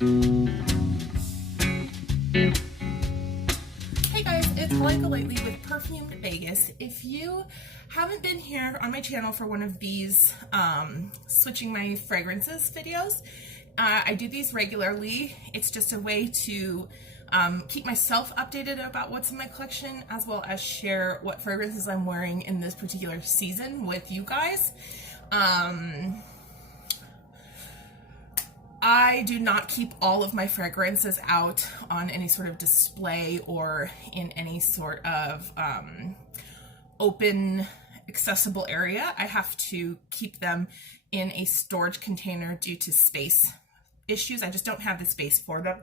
Hey guys, it's Holly Lately with Perfumed Vegas. If you haven't been here on my channel for one of these switching my fragrances videos, I do these regularly. It's just a way to keep myself updated about what's in my collection, as well as share what fragrances I'm wearing in this particular season with you guys. I do not keep all of my fragrances out on any sort of display or in any sort of open, accessible area. I have to keep them in a storage container due to space issues. I just don't have the space for them.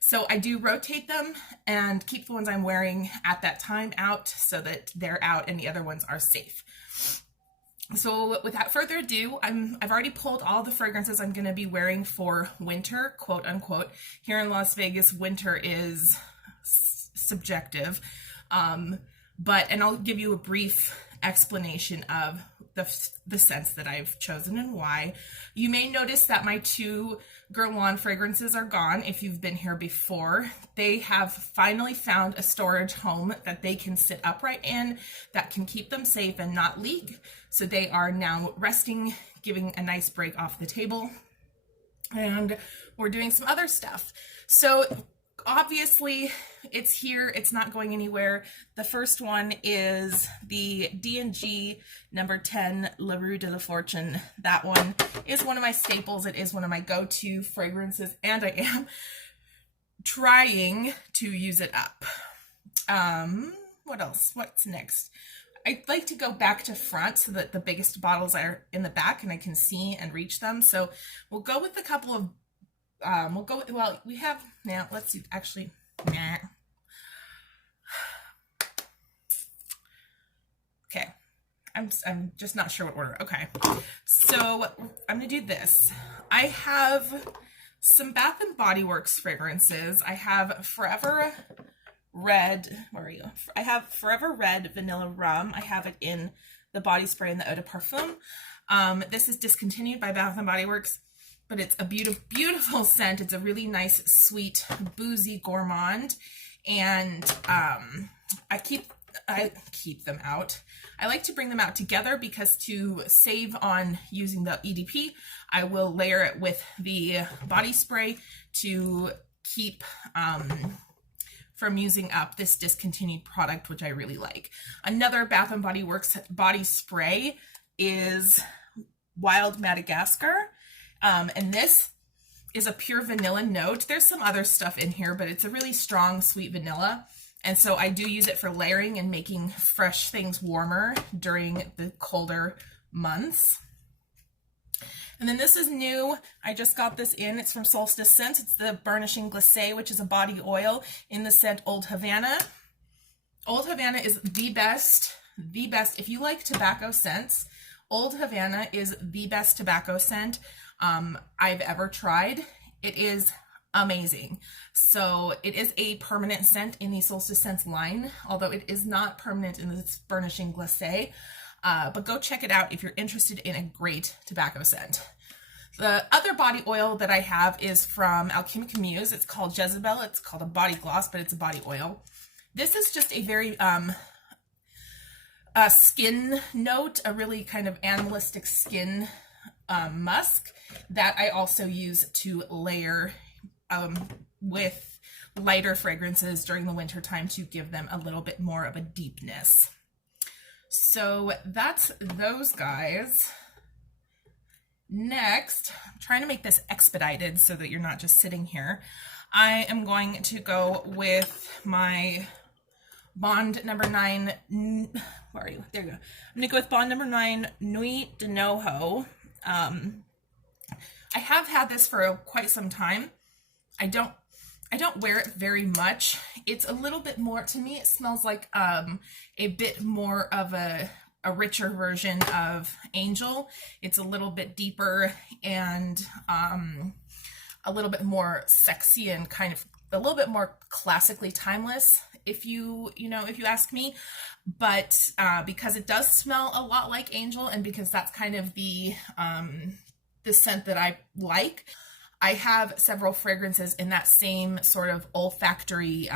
So I do rotate them and keep the ones I'm wearing at that time out so that they're out and the other ones are safe. So without further ado, I've already pulled all the fragrances I'm going to be wearing for winter, quote unquote. Here in Las Vegas, winter is subjective, and I'll give you a brief explanation of the scents that I've chosen and why. You may notice that my two Guerlain fragrances are gone. If you've been here before, they have finally found a storage home that they can sit upright in, that can keep them safe and not leak. So they are now resting, giving a nice break off the table, and we're doing some other stuff. So obviously it's here, it's not going anywhere. The first one is the D&G number 10 La Rue de la Fortune. That one is one of my staples. It is one of my go-to fragrances, and I am trying to use it up. What else? What's next? I'd like to go back to front so that the biggest bottles are in the back and I can see and reach them. So we'll go with a couple of well, we have, now let's see, actually, nah. Okay, I'm just not sure what order. Okay, so I'm gonna do this. I have some Bath and Body Works fragrances. I have Forever Red, where are you? I have Forever Red Vanilla Rum. I have it in the body spray and the eau de parfum. This is discontinued by Bath and Body Works, but it's a beautiful scent. It's a really nice, sweet, boozy gourmand, and I keep them out. I like to bring them out together because to save on using the EDP, I will layer it with the body spray to keep from using up this discontinued product, which I really like. Another Bath and Body Works body spray is Wild Madagascar. And this is a pure vanilla note. There's some other stuff in here, but it's a really strong, sweet vanilla. And so I do use it for layering and making fresh things warmer during the colder months. And then this is new. I just got this in. It's from Solstice Scents. It's the Burnishing Glacé, which is a body oil in the scent Old Havana. Old Havana is the best. If you like tobacco scents, Old Havana is the best tobacco scent I've ever tried. It is amazing. So it is a permanent scent in the Solstice Scents line, although it is not permanent in this Burnishing Glacé. But go check it out if you're interested in a great tobacco scent. The other body oil that I have is from Alchemic Muse. It's called Jezebel. It's called a body gloss, but it's a body oil. This is just a very skin note, a really kind of animalistic skin musk that I also use to layer with lighter fragrances during the winter time to give them a little bit more of a deepness. So that's those guys. Next, I'm trying to make this expedited so that you're not just sitting here. I am going to go with my Bond number 9, where are you? There you go. I'm going to go with Bond number 9, Nuit de Noho. I have had this for quite some time. I don't wear it very much. It's a little bit more, to me, it smells like a bit more of a richer version of Angel. It's a little bit deeper and a little bit more sexy and kind of a little bit more classically timeless, if you ask me. But because it does smell a lot like Angel, and because that's kind of the scent that I like, I have several fragrances in that same sort of olfactory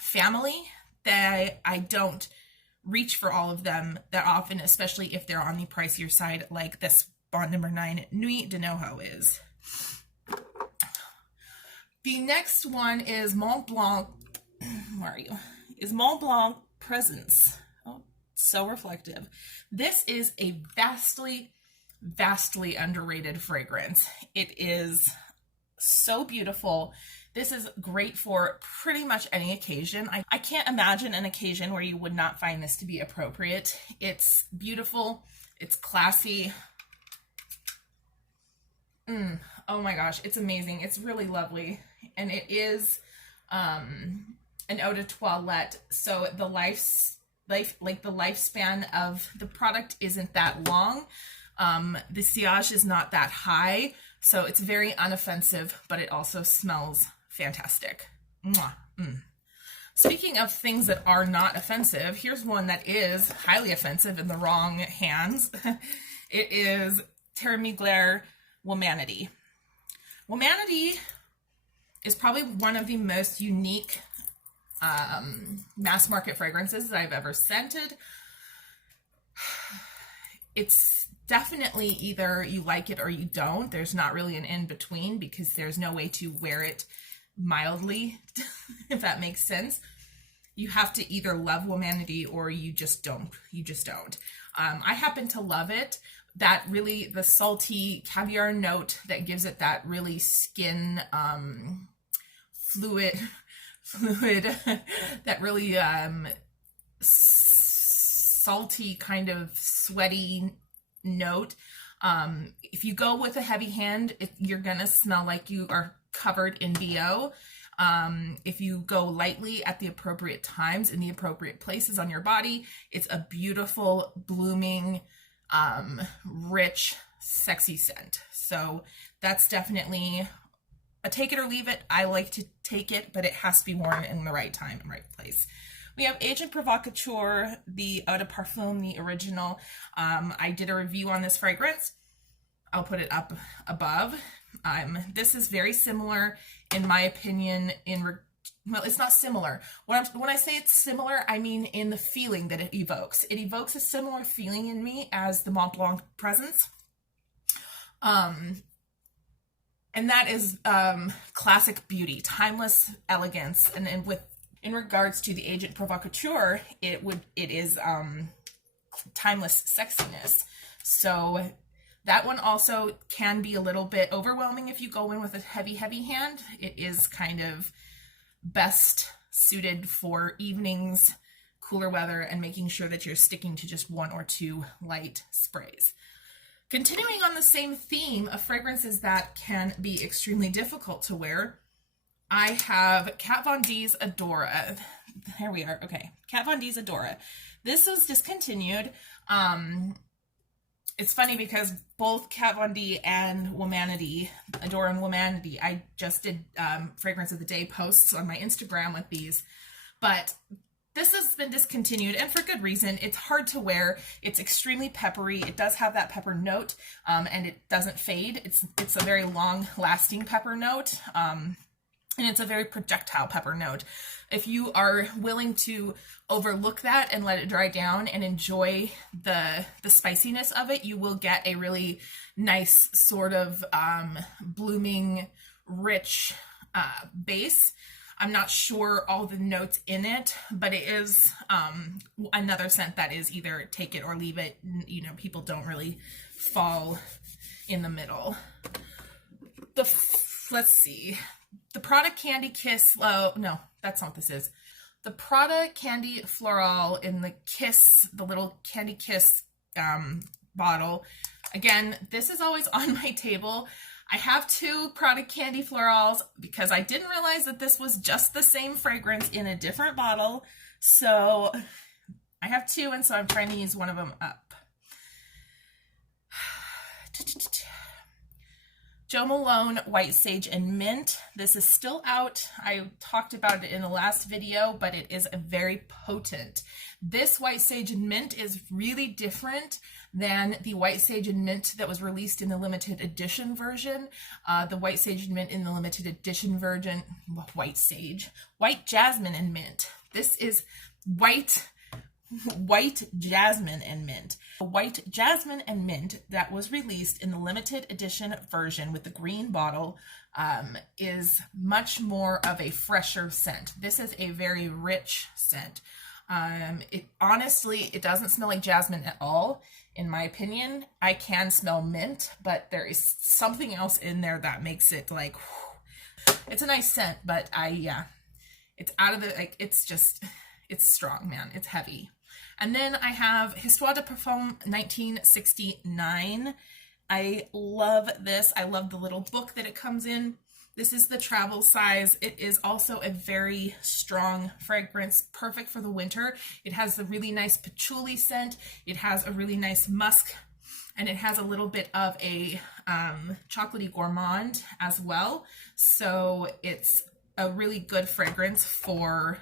family that I don't reach for all of them that often, especially if they're on the pricier side, like this Bond number 9 Nuit de Noho is. The next one is Mont Blanc. Where are you? Is Mont Blanc Presence. Oh, so reflective. This is a vastly underrated fragrance. It is so beautiful. This is great for pretty much any occasion. I can't imagine an occasion where you would not find this to be appropriate. It's beautiful. It's classy. Oh my gosh, it's amazing. It's really lovely. And it is an eau de toilette. So the lifespan of the product isn't that long. The sillage is not that high, so it's very unoffensive, but it also smells fantastic. Mwah. Speaking of things that are not offensive, here's one that is highly offensive in the wrong hands. It is Terre Mugler Womanity. Womanity is probably one of the most unique mass market fragrances that I've ever scented. It's definitely either you like it or you don't. There's not really an in-between because there's no way to wear it mildly, if that makes sense. You have to either love Womanity or you just don't. I happen to love it. That really, the salty caviar note that gives it that really skin fluid that really salty kind of sweaty note. If you go with a heavy hand, you're gonna smell like you are covered in BO. If you go lightly at the appropriate times in the appropriate places on your body, it's a beautiful, blooming, rich, sexy scent. So that's definitely a take it or leave it. I like to take it, but it has to be worn in the right time and right place. We have Agent Provocateur, the Eau de Perfume, the original. I did a review on this fragrance. I'll put it up above. This is very similar, in my opinion, well, it's not similar. When I say it's similar, I mean in the feeling that it evokes. It evokes a similar feeling in me as the Mont Blanc Presence. And that is classic beauty, timeless elegance, and in regards to the Agent Provocateur, it is timeless sexiness. So that one also can be a little bit overwhelming if you go in with a heavy hand. It is kind of best suited for evenings, cooler weather, and making sure that you're sticking to just 1 or 2 light sprays. Continuing on the same theme of fragrances that can be extremely difficult to wear, I have Kat Von D's Adora. Here we are. Okay, Kat Von D's Adora. This was discontinued. It's funny because both Kat Von D and Womanity, Adora and Womanity, I just did Fragrance of the Day posts on my Instagram with these, but this has been discontinued, and for good reason. It's hard to wear. It's extremely peppery. It does have that pepper note, and it doesn't fade. It's a very long-lasting pepper note, and it's a very projectile pepper note. If you are willing to overlook that and let it dry down and enjoy the spiciness of it, you will get a really nice sort of blooming, rich base. I'm not sure all the notes in it, but it is another scent that is either take it or leave it. You know, people don't really fall in the middle. Let's see. The Prada Candy Kiss, no, that's not what this is. The Prada Candy Floral in the Kiss, the little Candy Kiss bottle. Again, this is always on my table. I have 2 Prada Candy Florals because I didn't realize that this was just the same fragrance in a different bottle. So I have 2, and so I'm trying to use one of them up. Jo Malone White Sage and Mint. This is still out. I talked about it in the last video, but it is very potent. This White Sage and Mint is really different than the White Sage and Mint that was released in the limited edition version. The White Sage and Mint in the limited edition version, White Jasmine and Mint. This is White Jasmine and Mint. The White Jasmine and Mint that was released in the limited edition version with the green bottle is much more of a fresher scent. This is a very rich scent. Honestly, it doesn't smell like jasmine at all, in my opinion. I can smell mint, but there is something else in there that makes it like, whew. It's a nice scent, but it's out of the, like, it's strong, man. It's heavy. And then I have Histoire de Perfume 1969. I love this. I love the little book that it comes in. This is the travel size. It is also a very strong fragrance, perfect for the winter. It has a really nice patchouli scent. It has a really nice musk, and it has a little bit of a chocolatey gourmand as well. So it's a really good fragrance for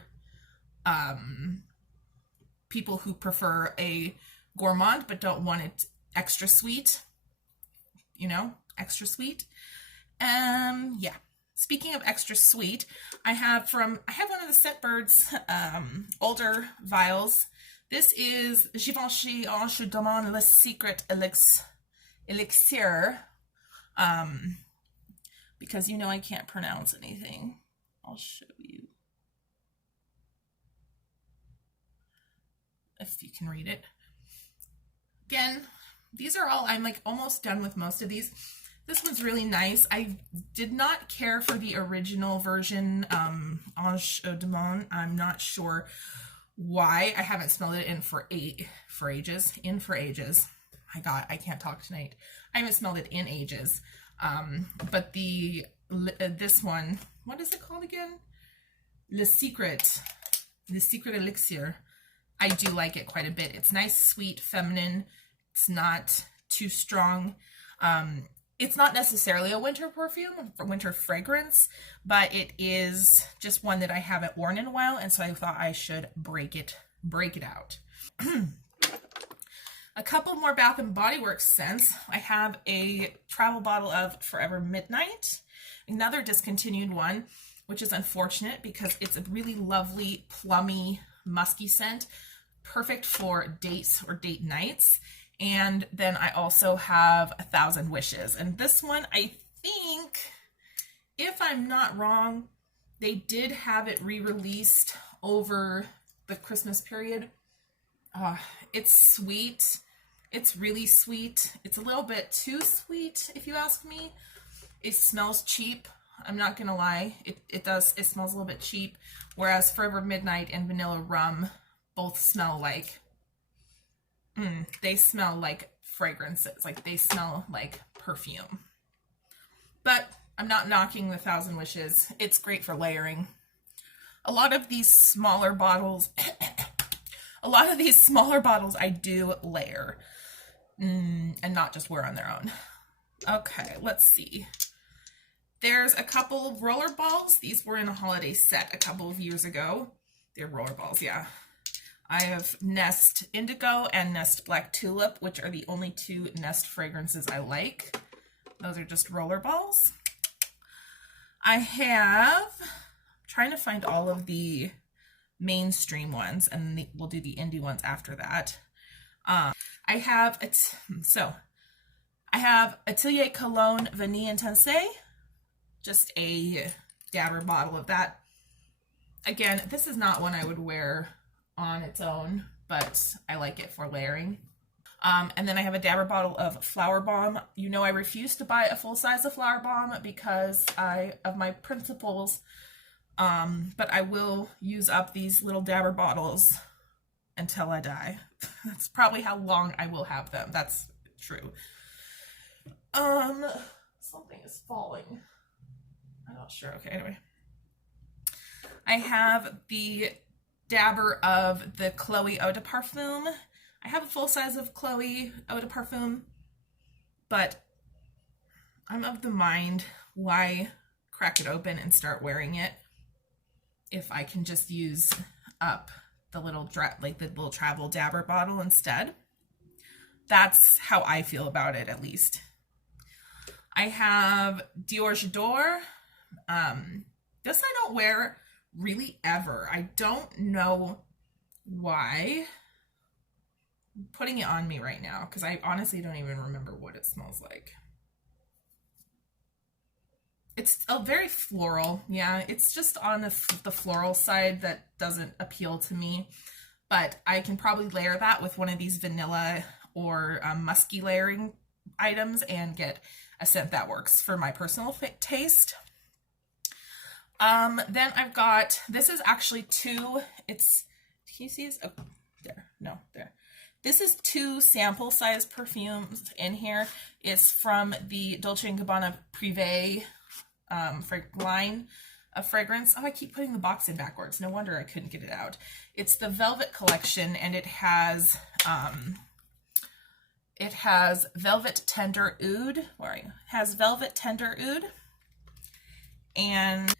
people who prefer a gourmand but don't want it extra sweet, extra sweet. Yeah. Speaking of extra sweet, I have one of the Scentbirds older vials. This is Givenchy Je Demande Le Secret Elixir. Because I can't pronounce anything. I'll show you. If you can read it. Again, these are all, I'm like almost done with most of these. This one's really nice. I did not care for the original version, Ange Eau de Monde. I'm not sure why. I haven't smelled it for ages. I can't talk tonight. I haven't smelled it in ages. But this one, what is it called again? Le Secret Elixir. I do like it quite a bit. It's nice, sweet, feminine. It's not too strong. It's not necessarily a winter perfume, or winter fragrance, but it is just one that I haven't worn in a while, and so I thought I should break it out. A couple more Bath & Body Works scents. I have a travel bottle of Forever Midnight, another discontinued one, which is unfortunate because it's a really lovely, plummy, musky scent, perfect for dates or date nights. And then I also have 1,000 Wishes. And this one, I think, if I'm not wrong, they did have it re-released over the Christmas period. It's sweet. It's really sweet. It's a little bit too sweet, if you ask me. It smells cheap. I'm not gonna lie. It smells a little bit cheap. Whereas Forever Midnight and Vanilla Rum both smell like, they smell like fragrances. Like they smell like perfume. But I'm not knocking the 1,000 Wishes. It's great for layering. A lot of these smaller bottles, I do layer. And not just wear on their own. Okay, let's see. There's a couple of roller balls. These were in a holiday set a couple of years ago. They're roller balls, yeah. I have Nest Indigo and Nest Black Tulip, which are the only two Nest fragrances I like. Those are just roller balls. I have, I'm trying to find all of the mainstream ones, and we'll do the indie ones after that. I have Atelier Cologne Vanille Intense, just a dabber bottle of that. Again, this is not one I would wear on its own, but I like it for layering. And then I have a dabber bottle of Flower Bomb. You know I refuse to buy a full size of Flower Bomb because of my principles, but I will use up these little dabber bottles until I die. That's probably how long I will have them. That's true. Something is falling. I'm not sure. Okay, anyway. I have the dabber of the Chloe Eau de Parfum. I have a full size of Chloe Eau de Parfum, but I'm of the mind, why crack it open and start wearing it if I can just use up the little like the little travel dabber bottle instead. That's how I feel about it, at least. I have Dior J'adore. This I don't wear really ever. I don't know why. I'm putting it on me right now because I honestly don't even remember what it smells like. It's a very floral. Yeah, it's just on the floral side that doesn't appeal to me. But I can probably layer that with one of these vanilla or musky layering items and get a scent that works for my personal taste. Then I've got, this is actually two, it's, can you see this? Oh, there, no, there. This is 2 sample size perfumes in here. It's from the Dolce & Gabbana Privé line of fragrance. Oh, I keep putting the box in backwards. No wonder I couldn't get it out. It's the Velvet collection, and it has Velvet Tender Oud. Where are you? It has Velvet Tender Oud, and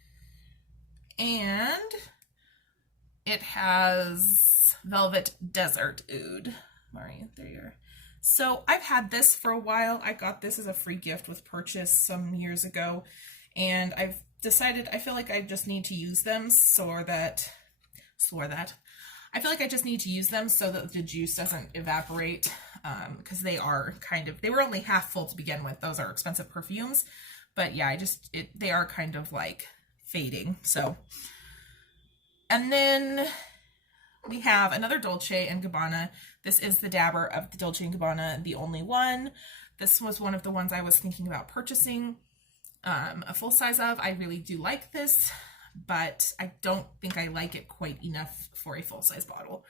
it has Velvet Desert Oud. Where are you? There you are. So I've had this for a while. I got this as a free gift with purchase some years ago, and I've decided I feel like I just need to use them so that I feel like I just need to use them so that the juice doesn't evaporate, because they were only half full to begin with. Those are expensive perfumes, but yeah, they are kind of like fading. So, and then we have another Dolce & Gabbana. This is the dabber of the Dolce & Gabbana, the only one. This was one of the ones I was thinking about purchasing a full size of. I really do like this, but I don't think I like it quite enough for a full size bottle.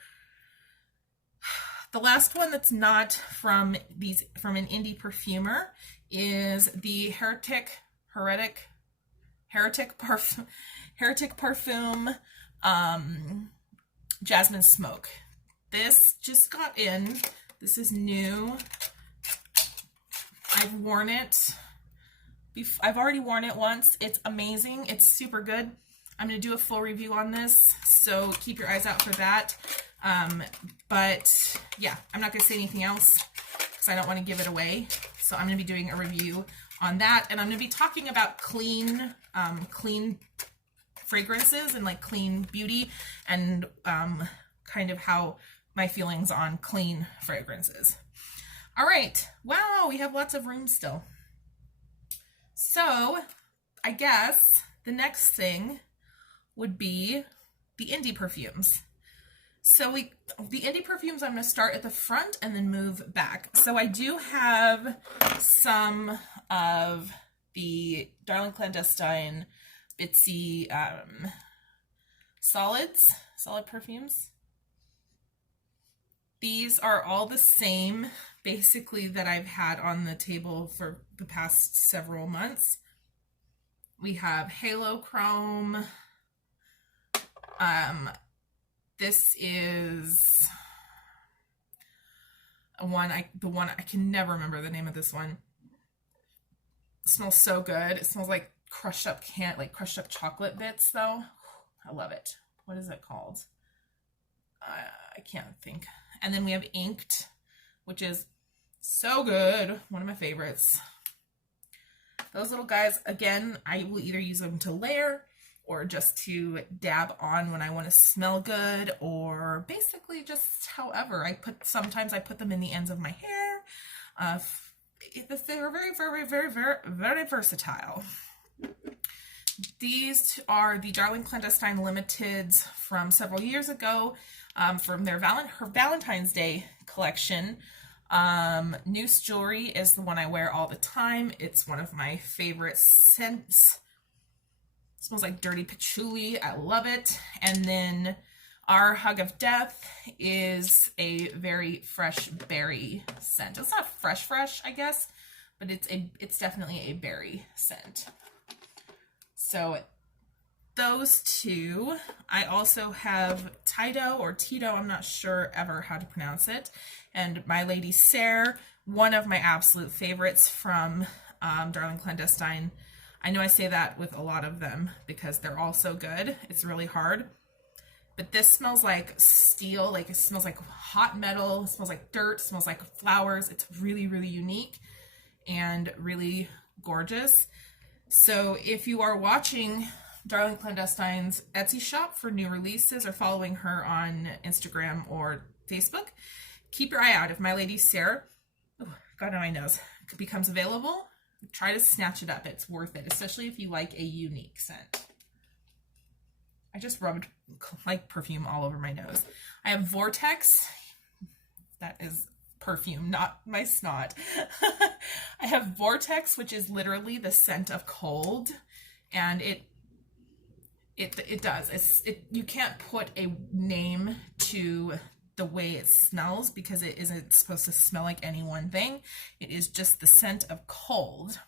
The last one that's not from an indie perfumer is the Heretic Perfume Jasmine Smoke. This just got in. This is new. I've worn it. I've already worn it once. It's amazing. It's super good. I'm going to do a full review on this, so keep your eyes out for that. But yeah, I'm not going to say anything else because I don't want to give it away. So I'm going to be doing a review on that, and I'm going to be talking about clean fragrances and like clean beauty, and kind of how my feelings on clean fragrances. All right. Wow, we have lots of room still. So I guess the next thing would be the indie perfumes. So the indie perfumes, I'm going to start at the front and then move back. So I do have some of the Darling Clandestine Bitsy solid perfumes. These are all the same, basically, that I've had on the table for the past several months. We have Halo Chrome. This is the one I can never remember the name of this one. It smells so good. It smells like crushed up chocolate bits, though. I love it. What is it called? I can't think. And then we have Inked, which is so good. One of my favorites. Those little guys, again, I will either use them to layer or just to dab on when I want to smell good, or basically just however. Sometimes I put them in the ends of my hair. They're very, very, very, very, very versatile. These are the Darling Clandestine Limiteds from several years ago, from her Valentine's Day collection. Noose Jewelry is the one I wear all the time. It's one of my favorite scents. It smells like dirty patchouli. I love it. And then Our Hug of Death is a very fresh berry scent. It's not fresh, I guess, but it's definitely a berry scent. So those two. I also have Tito or Tito, I'm not sure ever how to pronounce it, and My Lady Serre, one of my absolute favorites from Darling Clandestine. I know I say that with a lot of them because they're all so good. It's really hard. But this smells like steel, like it smells like hot metal, it smells like dirt, it smells like flowers. It's really, really unique and really gorgeous. So if you are watching Darling Clandestine's Etsy shop for new releases or following her on Instagram or Facebook, keep your eye out. If My Lady Sarah, got on my nose, becomes available, try to snatch it up. It's worth it, especially if you like a unique scent. I just rubbed like perfume all over my nose. I have Vortex. That is perfume, not my snot. I have Vortex, which is literally the scent of cold, and it does. You can't put a name to the way it smells because it isn't supposed to smell like any one thing. It is just the scent of cold.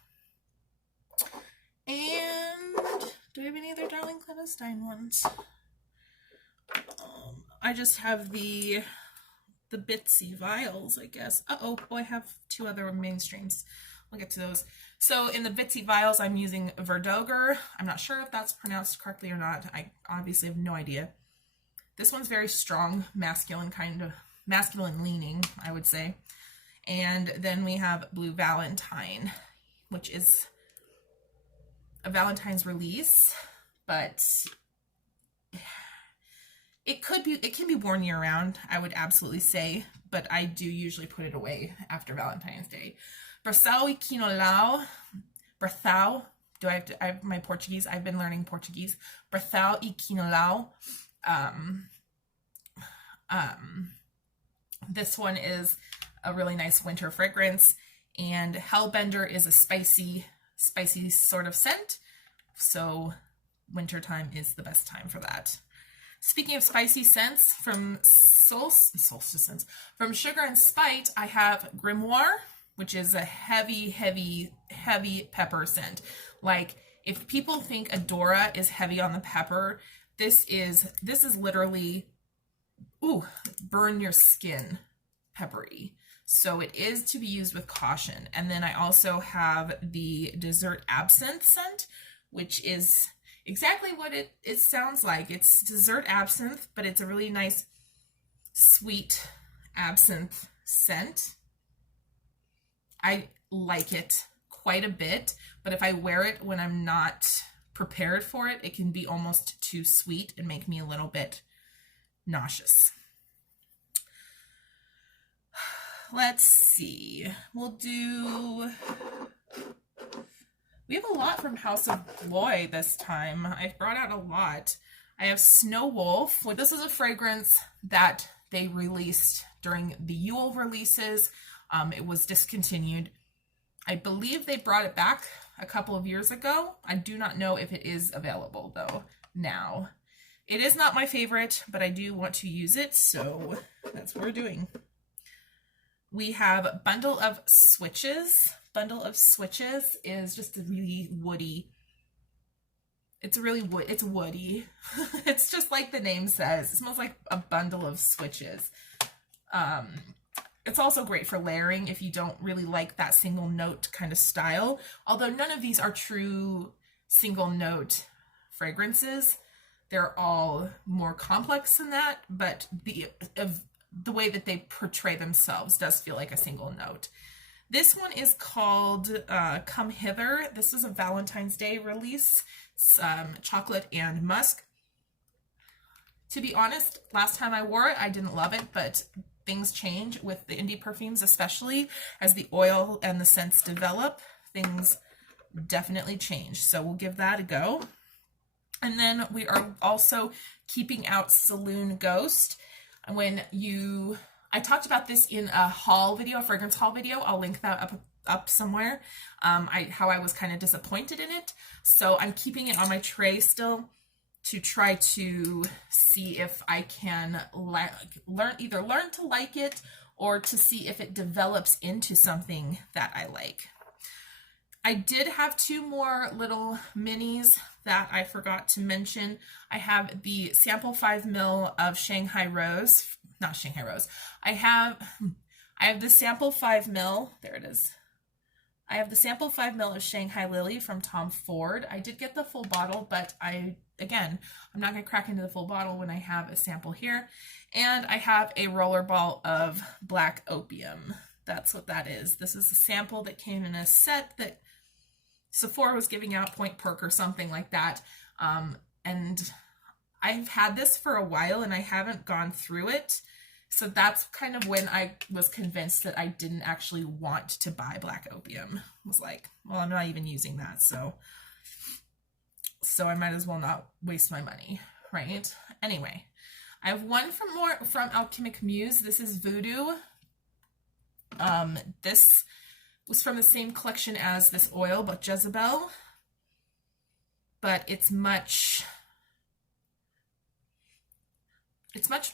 And do we have any other Darling Clandestine ones? I just have the Bitsy vials, I guess. Oh, I have two other mainstreams. We'll get to those. So in the Bitsy vials, I'm using Verdoger. I'm not sure if that's pronounced correctly or not. I obviously have no idea. This one's very strong, masculine leaning, I would say. And then we have Blue Valentine, which is a Valentine's release, but it can be worn year round, I would absolutely say, but I do usually put it away after Valentine's Day. Braçal e Quinolau, Braçal, I have my Portuguese, I've been learning Portuguese. Braçal e Quinolau. This one is a really nice winter fragrance, and Hellbender is a spicy sort of scent, so wintertime is the best time for that. Speaking of spicy scents, from Solstice scents, from Sugar and Spite, I have Grimoire, which is a heavy pepper scent. Like, if people think Adora is heavy on the pepper, this is literally, burn your skin peppery. So it is to be used with caution. And then I also have the Dessert Absinthe scent, which is exactly what it sounds like. It's dessert absinthe, but it's a really nice, sweet absinthe scent. I like it quite a bit, but if I wear it when I'm not prepared for it, it can be almost too sweet and make me a little bit nauseous. Let's see. We have a lot from House of Bloy this time. I've brought out a lot. I have Snow Wolf. This is a fragrance that they released during the Yule releases. It was discontinued. I believe they brought it back a couple of years ago. I do not know if it is available though now. It is not my favorite, but I do want to use it, so that's what we're doing. We have Bundle of Switches. Bundle of Switches is just a really woody. It's woody. It's just like the name says. It smells like a bundle of switches. It's also great for layering if you don't really like that single note kind of style. Although none of these are true single note fragrances. They're all more complex than that, but the way that they portray themselves does feel like a single note. This one is called Come Hither. This is a Valentine's Day release. It's chocolate and musk. To be honest, last time I wore it, I didn't love it, but things change with the indie perfumes, especially as the oil and the scents develop. Things definitely change. So we'll give that a go. And then we are also keeping out Saloon Ghost. I talked about this in a haul video, a fragrance haul video. I'll link that up somewhere. How I was kind of disappointed in it. So I'm keeping it on my tray still to try to see if I can learn to like it or to see if it develops into something that I like. I did have two more little minis that I forgot to mention. I have the sample 5 ml of Shanghai Rose, not Shanghai Rose. I have the sample 5 ml, there it is, I have the sample 5 ml of Shanghai Lily from Tom Ford. I did get the full bottle, but again, I'm not going to crack into the full bottle when I have a sample here. And I have a rollerball of Black Opium. That's what that is. This is a sample that came in a set that Sephora was giving out, Point Perk or something like that. And I've had this for a while and I haven't gone through it. So that's kind of when I was convinced that I didn't actually want to buy Black Opium. I was like, well, I'm not even using that, so I might as well not waste my money, right? Anyway, I have one from Alchemic Muse. This is Voodoo. This was from the same collection as this oil, but Jezebel. But it's much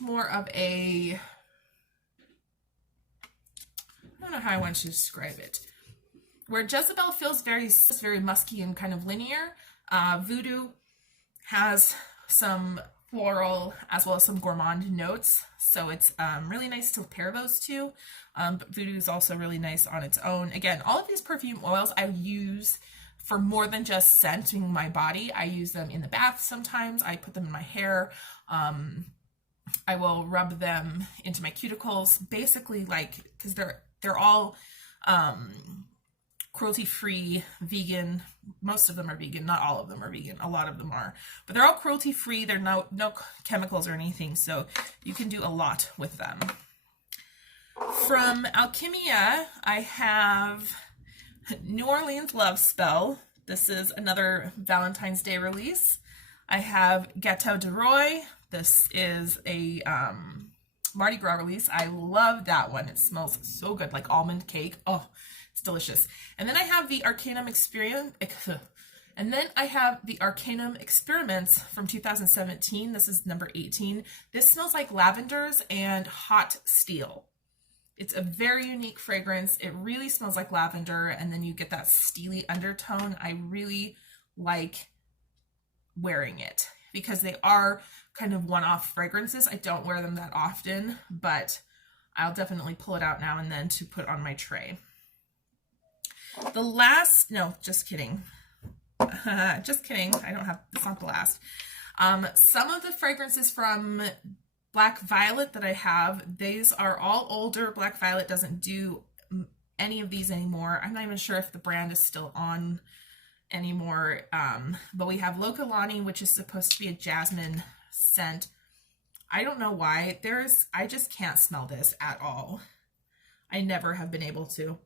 more of a, I don't know how I want to describe it. Where Jezebel feels very musky and kind of linear, Voodoo has some floral as well as some gourmand notes. So it's really nice to pair those two. But Voodoo is also really nice on its own. Again, all of these perfume oils I use for more than just scenting my body. I use them in the bath sometimes. I put them in my hair. I will rub them into my cuticles, basically, like, because they're all cruelty-free, vegan. Most of them are vegan, not all of them are vegan, a lot of them are, but they're all cruelty-free. They're no chemicals or anything, so you can do a lot with them. From Alchemia, I have New Orleans Love Spell. This is another Valentine's Day release. I have Gâteau de Roy. This is a Mardi Gras release. I love that one. It smells so good, like almond cake. Oh, it's delicious. And then I have the Arcanum Experiments from 2017. This is number 18. This smells like lavenders and hot steel. It's a very unique fragrance. It really smells like lavender, and then you get that steely undertone. I really like wearing it because they are kind of one-off fragrances. I don't wear them that often, but I'll definitely pull it out now and then to put on my tray. Just kidding. Just kidding. It's not the last. Some of the fragrances from Black Violet that I have, these are all older. Black Violet doesn't do any of these anymore. I'm not even sure if the brand is still on anymore. But we have Lokalani, which is supposed to be a jasmine scent. I don't know why. I just can't smell this at all. I never have been able to.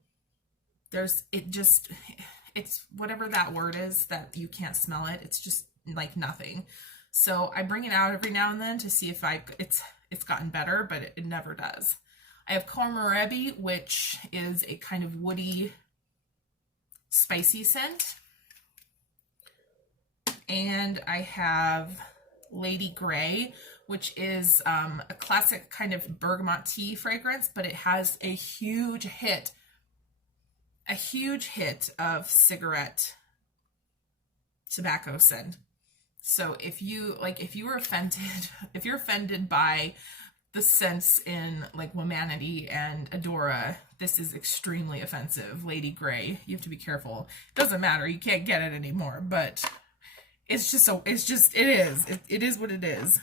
It's whatever that word is that you can't smell it. It's just like nothing. So I bring it out every now and then to see if it's gotten better, but it never does. I have Kohlrabi, which is a kind of woody, spicy scent. And I have Lady Grey, which is a classic kind of bergamot tea fragrance, but it has a huge hit of cigarette tobacco scent. So if you're offended by the scents in like Womanity and Adora, this is extremely offensive. Lady Grey, you have to be careful. It doesn't matter, you can't get it anymore, but it is what it is.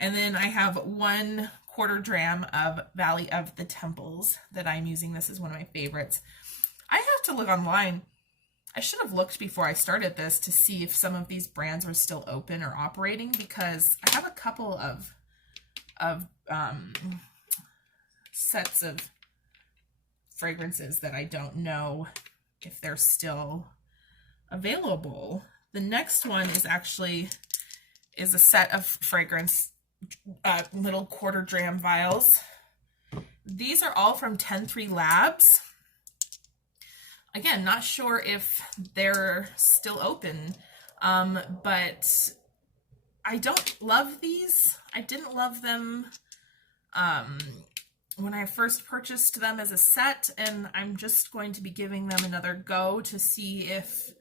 And then I have 1/4 dram of Valley of the Temples that I'm using. This is one of my favorites. I have to look online. I should have looked before I started this to see if some of these brands were still open or operating, because I have a couple of sets of fragrances that I don't know if they're still available. The next one is a set of fragrance little 1/4 dram vials. These are all from 10-3 Labs. Again, not sure if they're still open, but I don't love these. I didn't love them when I first purchased them as a set, and I'm just going to be giving them another go to see if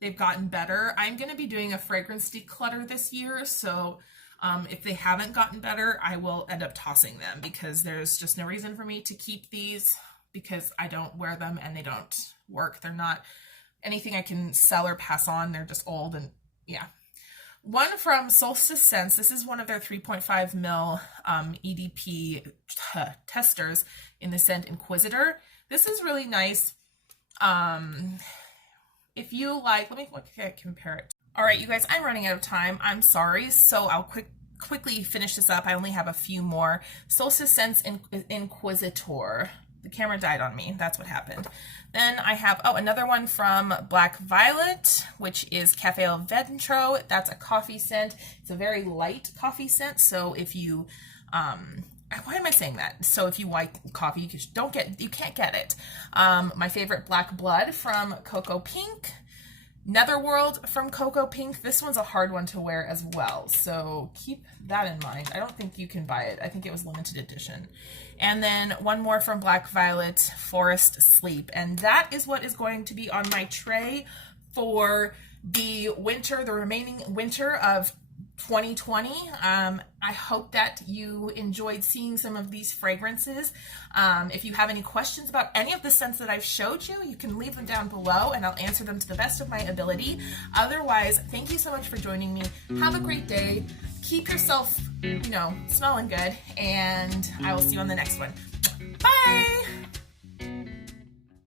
they've gotten better. I'm going to be doing a fragrance declutter this year, so if they haven't gotten better, I will end up tossing them, because there's just no reason for me to keep these, because I don't wear them and they don't work. They're not anything I can sell or pass on. They're just old and yeah. One from Solstice Scents. This is one of their 3.5 ml EDP testers in the scent Inquisitor. This is really nice. If you like, let me compare it. All right, you guys, I'm running out of time. I'm sorry, so I'll quickly finish this up. I only have a few more. Solstice Scents Inquisitor. The camera died on me. That's what happened. Then I have, another one from Black Violet, which is Cafe El Ventro. That's a coffee scent. It's a very light coffee scent. So if you, why am I saying that? So if you like coffee, you can't get it. My favorite, Black Blood from Cocoa Pink. Netherworld from Cocoa Pink. This one's a hard one to wear as well, so keep that in mind. I don't think you can buy it. I think it was limited edition. And then one more from Black Violet, Forest Sleep. And that is what is going to be on my tray for the remaining winter of 2020. I hope that you enjoyed seeing some of these fragrances. If you have any questions about any of the scents that I've showed you, you can leave them down below and I'll answer them to the best of my ability. Otherwise, thank you so much for joining me. Have a great day. Keep yourself, smelling good, and I will see you on the next one. Bye!